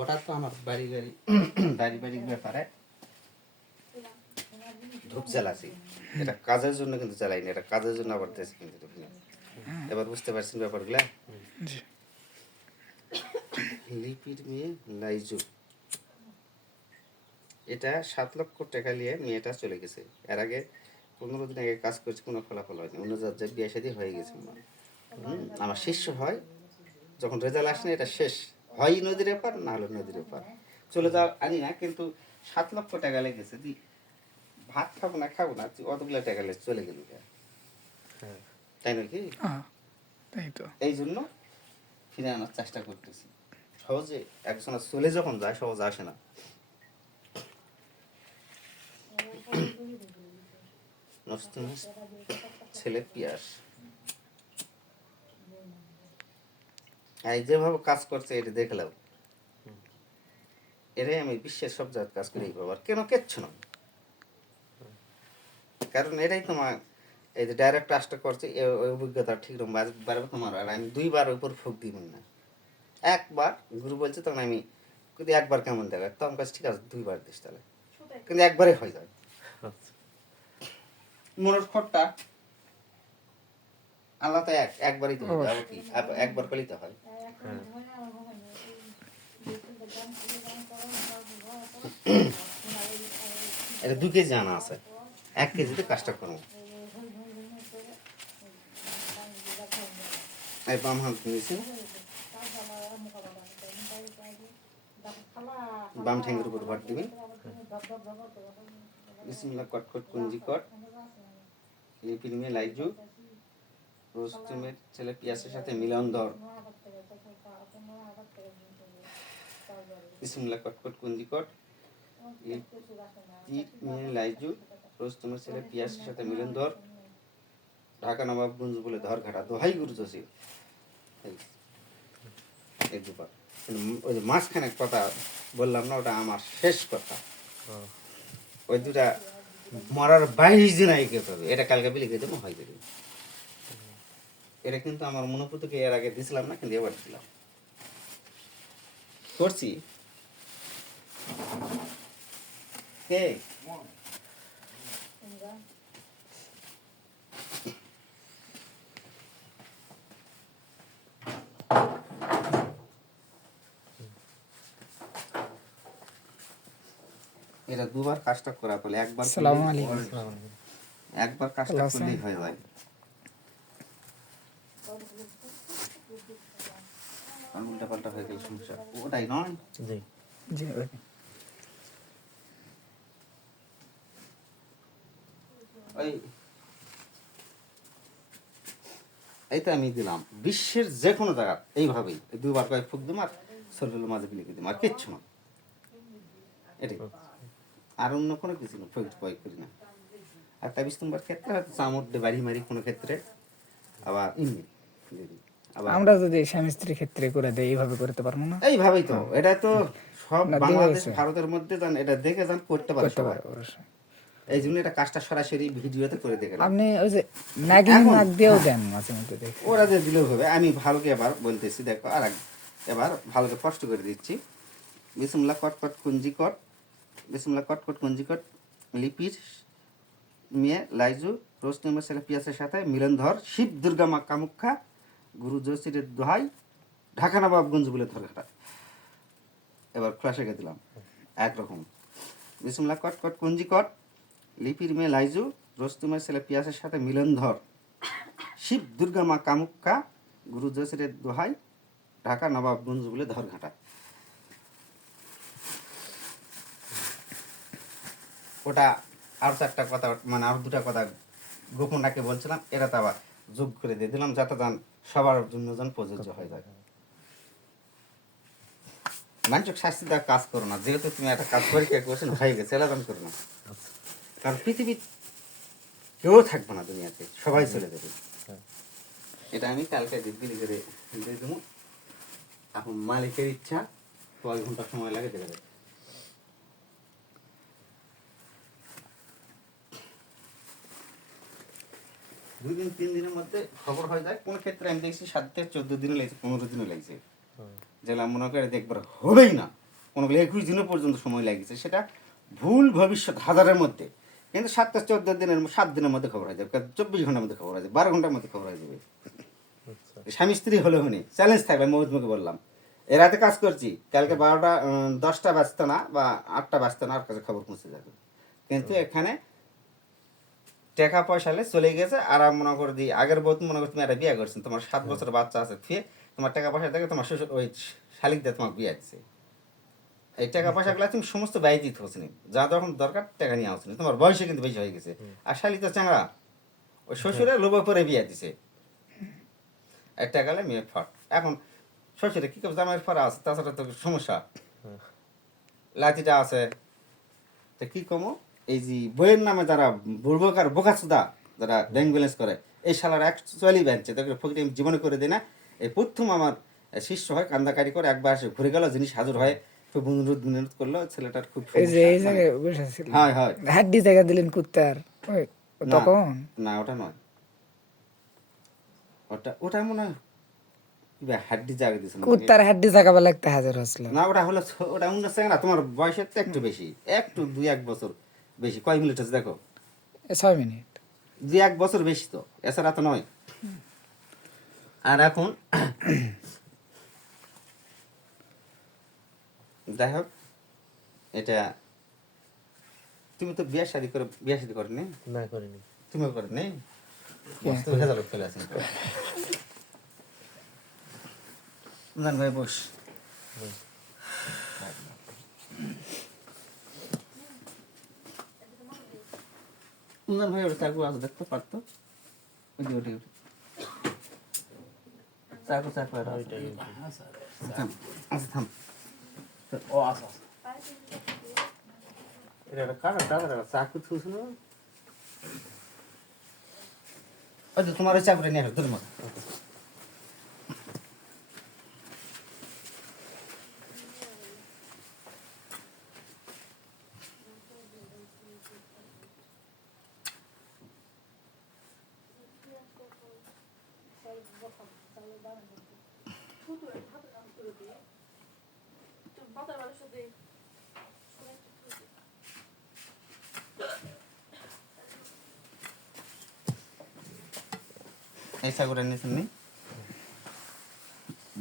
ওটা তো আমার বাড়ি গাড়ি ব্যাপারে। ধূপ জ্বালাছি। এটা কাজের জন্য কিন্তু জ্বালাইনি এটা কাজের জন্য আবার দিয়েছি কিন্তু এবার বুঝতে পারছেন ব্যাপারগুলা? লিপির মেয়ে লাইজু এটা সাত লক্ষ টাকা নিয়ে মেয়েটা চলে গেছে। এর আগে পনেরো দিন আগে কাজ করছে কোনো ফলাফল হয়নি। অন্য যার বিয়ে হয়ে গেছে। আমার শিষ্য হয় যখন রেজাল্ট আসে না এটা শেষ। হয় নদীর এপার না হলো নদীর এপার। চলে যাওয়া আনি না কিন্তু সাত লক্ষ টাকা লেগেছে। দি ভাত খাব না খাব না তুই অতগুলো টাকা লেগে চলে গেল তাই নাকি? হ্যাঁ তাই তো। এই জন্য ফিরে আনার চেষ্টা করতেছি। সহজে একজন চলে যখন যায় সহজে আসে না। ছেলে পিয়াস। এই যেভাবে কাজ করছে এটা দেখলাম এটাই আমি বিশ্বের সব জায়গায় কাজ করি এইভাবে আর কেন? কেচ্ছ না কারণ এটাই তোমার এই যে ডাইরেক্ট কাজটা করছে অভিজ্ঞতা ঠিক রকম। বারবার তোমার আর আমি দুইবার উপর ফুক দিব না। একবার গুরু বলছে তখন আমি কিন্তু একবার কেমন দেখায় তো আমার কাছে ঠিক আছে দুইবার দিস তাহলে। কিন্তু একবারে হয়ে যায়। মনের খটটা আল্লাহ তো এক একবারই তো কি? একবার করলেই তো হয়। এটা দু কেজি আনা আছে। এক কেজিতে কাজটা করব এই বাম হাত নিয়েছি বাম ঠ্যাঙ্গের উপর ভর দিবেন। বিসমিল্লাহ কট কট কুঞ্জি কট। লিপির মেয়ে লাইজু রোস্তুমের ছেলে পিয়াসের সাথে মিলন ধর। বিসমিল্লাহ কট কট কুঞ্জি কট। লিপির মেয়ে লাইজু রোস্তুমের ছেলে পিয়াসের সাথে মিলন ধর। ঢাকা নবাবগঞ্জ বলে ধর ঘাটা। দোহাই গুরু জসিম। এই দুবার ওই যে মাঝখানে কথা বললাম না ওটা আমার শেষ কথা। ওই দুটা মরার বাইশ দিন আগে কেউ হবে এটা কালকে বিলি দেবো হয় এটা কিন্তু আমার মনোপুতকে এর আগে দিছিলাম না কিন্তু এবার দিলাম। করছি। কে? এটা দুবার কাজটা করা বলে একবার আসসালামু আলাইকুম। একবার কাজটা করলেই হয়ে যায় উল্টা পাল্টা হয়ে গেলে সমস্যা। ওটাই নয়? জি। জি ওই এই তো আমি দিলাম। বিশ্বের যে কোনো জায়গা এইভাবেই। দুবার কয়েক ফুক দিম আর শরীরের মাঝে বিলিয়ে দিম আর কিচ্ছু না। এটাই। আর অন্য কোনো কিছু না প্রয়োগ প্রয়োগ করি না। আর তাবিজ তোমার ক্ষেত্রে হয়তো চামড় দিয়ে বাড়ি মারি কোনো ক্ষেত্রে। আবার এমনি। আমরা যদি স্বামী স্ত্রীর ক্ষেত্রে করে এইভাবে করতে পারব না? এইভাবেই তো এটা তো সব বাংলাদেশ ভারতের মধ্যে যান এটা দেখে যান করতে পারে সবাই। এই জন্য এটা কাজটা সরাসরি ভিডিওতে করে আপনি ওই যে নাগিন এখন- নাক দিয়েও দেন মাঝে মধ্যে দেখি। ওরা যে দিলেও হবে আমি ভালোকে এবার বলতেছি দেখো আর এবার ভালোকে কষ্ট করে দিচ্ছি। বিসমুল্লাহ কট কট কুঞ্জি কট বিসমুল্লাহ কট কট কুঞ্জি কট লিপির মেয়ে লাইজু রোস্তমের ছেলে পিয়াসের সাথে মিলনধর শিব দুর্গা মা কামুক্ষা গুরু জসিরের দোহাই ঢাকা নবাবগঞ্জ বলে ধরে এবার খোলাসাকে দিলাম একরকম। বিসমুল্লাহ কট কট, কুঞ্জি কট, লিপির মেয়ে লাইজু রোস্তমের ছেলে পিয়াসের সাথে মিলন ধর। শিব, দুর্গা মা কামুক্কা, গুরু জসিরের দোহাই ঢাকা নবাবগঞ্জ বলে ধর ধরঘাটা ওটা আর চারটা কথা মানে আর দুটা কথা গোপন রাখে বলছিলাম এটা তো আবার যোগ করে দিয়ে দিলাম যাতে সবার জন্য যেন প্রযোজ্য হয়ে যায় মানুষক শাস্তি দেওয়ার কাজ করো না, যেহেতু তুমি একটা কাজ পরীক্ষা করছেন হয়ে গেছে এলাকান করো না। কারণ পৃথিবী কেউ থাকবে না দুনিয়াতে, সবাই চলে যাবে। এটা আমি কালকে দিব্যি করে দিয়ে দেবো। এখন মালিকের ইচ্ছা কয় ঘণ্টা সময় লাগে দেখে দেবে দুই দিন তিন দিনের মধ্যে খবর হয়ে যায়। কোন ক্ষেত্রে আমি দেখছি সাত থেকে চোদ্দ দিনে লাগছে পনেরো দিনও লাগছে। যেগুলো মনে করে দেখবার হবেই না। কোনো একুশ দিনও পর্যন্ত সময় লাগিয়েছে সেটা ভুল ভবিষ্যৎ হাজারের মধ্যে। কিন্তু সাত থেকে চোদ্দ দিনের সাত দিনের মধ্যে খবর হয়ে যাবে চব্বিশ ঘণ্টার মধ্যে খবর হয়ে যাবে বারো ঘণ্টার মধ্যে খবর হয়ে যাবে। স্বামী স্ত্রী হলে হনি চ্যালেঞ্জ থাকবে মহম্মদকে বললাম। এ রাতে কাজ করছি কালকে বারোটা দশটা বাজতো না বা আটটা বাজতো না আর কাছে খবর পৌঁছে যাবে। কিন্তু এখানে টাকা পয়সা হলে চলে গেছে আর আমি মনে করে দিই আগের বউ মনে করো তুমি একটা বিয়ে করছেন তোমার সাত বছর বাচ্চা আছে ফিরে তোমার টাকা পয়সা দেখে তোমার শ্বশুর ওই শালিক দিয়ে তোমাকে বিয়ে দিচ্ছে এই টাকা পয়সাগুলো তুমি সমস্ত ব্যয় দিতে হচ্ছে না। যা যখন দরকার টাকা নিয়ে আসছে তোমার বয়সে কিন্তু বেশি হয়ে গেছে। আর শালিক তো চাংড়া ওই শ্বশুরে লোভ করে বিয়ে দিছে। একটা গেলে মেয়ে ফট। এখন শ্বশুরে কি করবে? জামাইয়ের ফরা আছে তাছাড়া তো সমস্যা। লাঠিটা আছে। তো কি কমো? এই যে বইয়ের নামে যারা বুড়বকার বোকাসুদা যারা ব্যাংক ব্যালেন্স করে এই শালার অ্যাকচুয়ালি ব্যাংকে তোকে ফকির আমি জীবনে করে দিই না। এই প্রথম আমার শিষ্য হয় কান্দাকারি করে একবার এসে ঘুরে গেল জিনিস হাজির হয় খুব অনুরোধ করল ছেলেটার খুব এই যে এই হয় হয়। হাড্ডি জায়গা দিলেন কুত্তার? না, তখন না ওটা নয়। ওটা ওটা মনে হয় হাড্ডি জায়গা দিয়েছিল কুত্তার হাড্ডি জায়গা বেলা একটা হাজার হসলো না ওটা হলো ওটা না তোমার বয়সের তো একটু বেশি একটু দুই এক বছর। বেশি। কয় মিনিট আছে দেখো? ছয় মিনিট। দুই এক বছর বেশি তো এছাড়া তো নয়। আর এখন যাই হোক এটা তুমি তো বিয়ে শাদি করে বিয়ে শাদি করেনি? না করিনি। তুমিও করেনি? চলে আসেন ভাই বস। ভাই ওটা চাকু আছে দেখতে পারতো? ওই যে ওটি ওটি চাকু চাকু আর আছে। থাম আচ্ছা থাম। ও আচ্ছা এটা একটা কাটা টাকা চাকু না? ওই তোমার ওই চাকুটা নিয়ে আসো তোর মতো এই চাকুটা নিয়েছেন নি?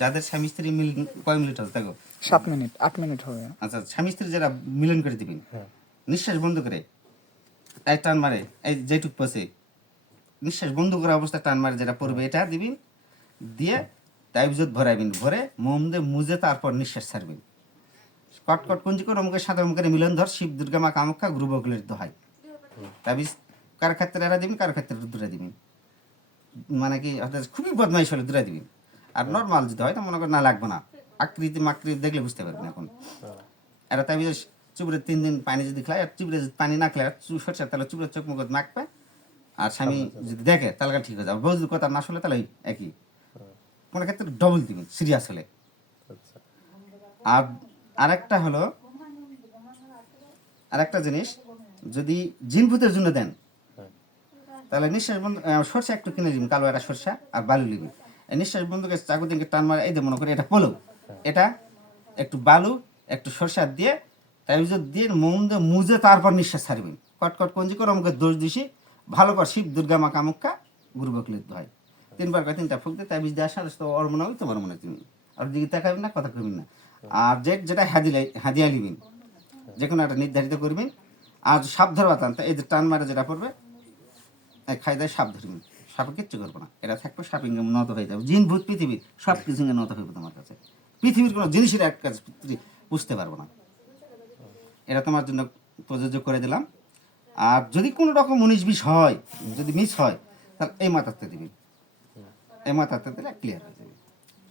যাদের স্বামী স্ত্রী মিল কয় মিনিট আছে? দেখো। সাত মিনিট আট মিনিট হবে। আচ্ছা স্বামী স্ত্রী যারা মিলন করে দিবেন হ্যাঁ। নিঃশ্বাস বন্ধ করে এক টান মারে এই যেটুক পসে নিঃশ্বাস বন্ধ করা অবস্থায় টান মারে যেটা পড়বে, এটা দিবেন দিয়ে তাইবজত ভরাইবেন, ভরে মোম দিয়ে মুজে তারপর নিঃশ্বাস ছাড়বেন। কট কট কুঞ্জি করে অমুকের সাথে অমুকের মিলন ধর, শিব, দুর্গা, মা, কামাখ্যা, গুরু বকুলের দোহাই। তাবিজ কার ক্ষেত্রে এরা দিবেন কার ক্ষেত্রে দুটা দিবেন মানে কি অর্থাৎ খুবই বদমাইশ হলে দুটা দিবেন আর নর্মাল যদি হয়, তো মনে করেন না লাগবে না। আকৃতি মাকৃতি দেখলে বুঝতে পারবেন এখন। এরা তাই চুবড়ে তিন দিন পানি যদি খায়, আর চুবড়ে যদি পানি না খায় সরষে তাহলে চুবড়ে চোখ মুখ মাখবে আর স্বামী যদি দেখে তাহলে ঠিক হয়ে যাবে। বউ যদি কথা না শুনে তাহলে একই। কোনো ক্ষেত্রে ডবল দিবেন সিরিয়াস হলে। আচ্ছা। আর আরেকটা হলো আরেকটা জিনিস যদি জিন ভূতের জন্য দেন হ্যাঁ। তাহলে নিঃশ্বাস বন্ধ সরষে একটু কিনে দিবেন কালো একটা সরষা আর বালু নিবেন। এই নিঃশ্বাস বন্ধুকে চাকু দিকে টান মারা এই যে মনে করি এটা পলো। এটা একটু বালু একটু সরষা দিয়ে তাই দিয়ে মন দিয়ে মুজে তারপর নিঃশ্বাস ছাড়বেন। কটকট কঞ্জি করে আমাকে দোষ দিছি ভালো করে, শিব, দুর্গা, মা, কামুক্কা, গুরু বকলিত হয়। তিনবার করে তিনটা ফুক দিয়ে তাই বীজ দেওয়ার সাথে তো ওর মনে হয়, তোমার মনে তুমি। আর দিকে তাকাবেন না, কথা কইবেন না। আর যে যেটা হাদিলাই হাদিয়া লিবেন যে কোনো একটা নির্ধারিত করবেন। আর সাপ ধরবা টান এই যে টান মারে যেটা পড়বে এই খাইদায় সাপ ধরবেন। সাপে কিচ্ছু করব না। এটা থাকবে, সাপ নত হয়ে যাবে। জিন, ভূত, পৃথিবী, সব কিছু নত হইবে তোমার কাছে। পৃথিবীর কোনো জিনিসের এক কাজ বুঝতে পারব না। এটা তোমার জন্য প্রযোজ্য করে দিলাম। আর যদি কোনো রকম উনিশ বিশ হয় যদি মিস হয় তাহলে এই মাথাতে দিবি। এই মাথাতে দিলে ক্লিয়ার হয়ে যাবে।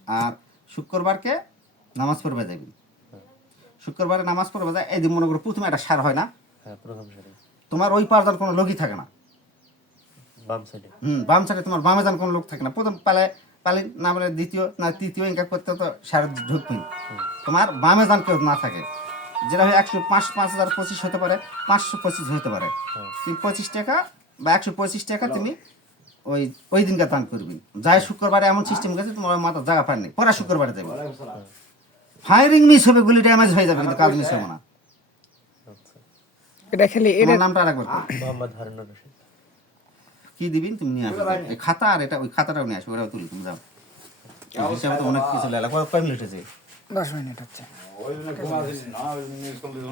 আর শুক্রবারকে নামাজ পড়বে যাবি। শুক্রবারে নামাজ পড়বে যায় এই দিন মনে করো প্রথমে একটা সার হয় না? হ্যাঁ তোমার ওই পারদার কোনো লোকই থাকে না। বাম সাইডে। হুম বাম সাইডে তোমার বামে যান কোনো লোক থাকে না। প্রথম পালে পালে না বলে দ্বিতীয় না তৃতীয় ইনকাম করতে তো সারা ঢুকবেই। তোমার বামে যান কেউ না থাকে। যেটা হয় একশো পাঁচ পাঁচ হাজার পঁচিশ হতে পারে পাঁচশো পঁচিশ হতে পারে। হ্যাঁ। তুমি পঁচিশ টাকা বা একশো পঁচিশ টাকা তুমি ওই ওই দিনকে দান করবি। যাই শুক্রবারে এমন সিস্টেম গেছে তোমার মাথা জায়গা পার নেই। পরে শুক্রবারে যাবে। ফায়ারিং মিস হবে গুলি ড্যামেজ হয়ে যাবে কিন্তু কাজ মিস হবে না। আচ্ছা। এটা খালি এটা নামটা আরেকবার মোহাম্মদ হারুন রশিদ। কি দিবি? তুমি নিয়ে আসবে এই খাতা আর এটা ওই খাতাটাও নিয়ে আসবে ওটাও তুলি তুমি যাও। হিসাবে তো অনেক কিছু লেলা কয় মিনিট হয়েছে দশ মিনিট হচ্ছে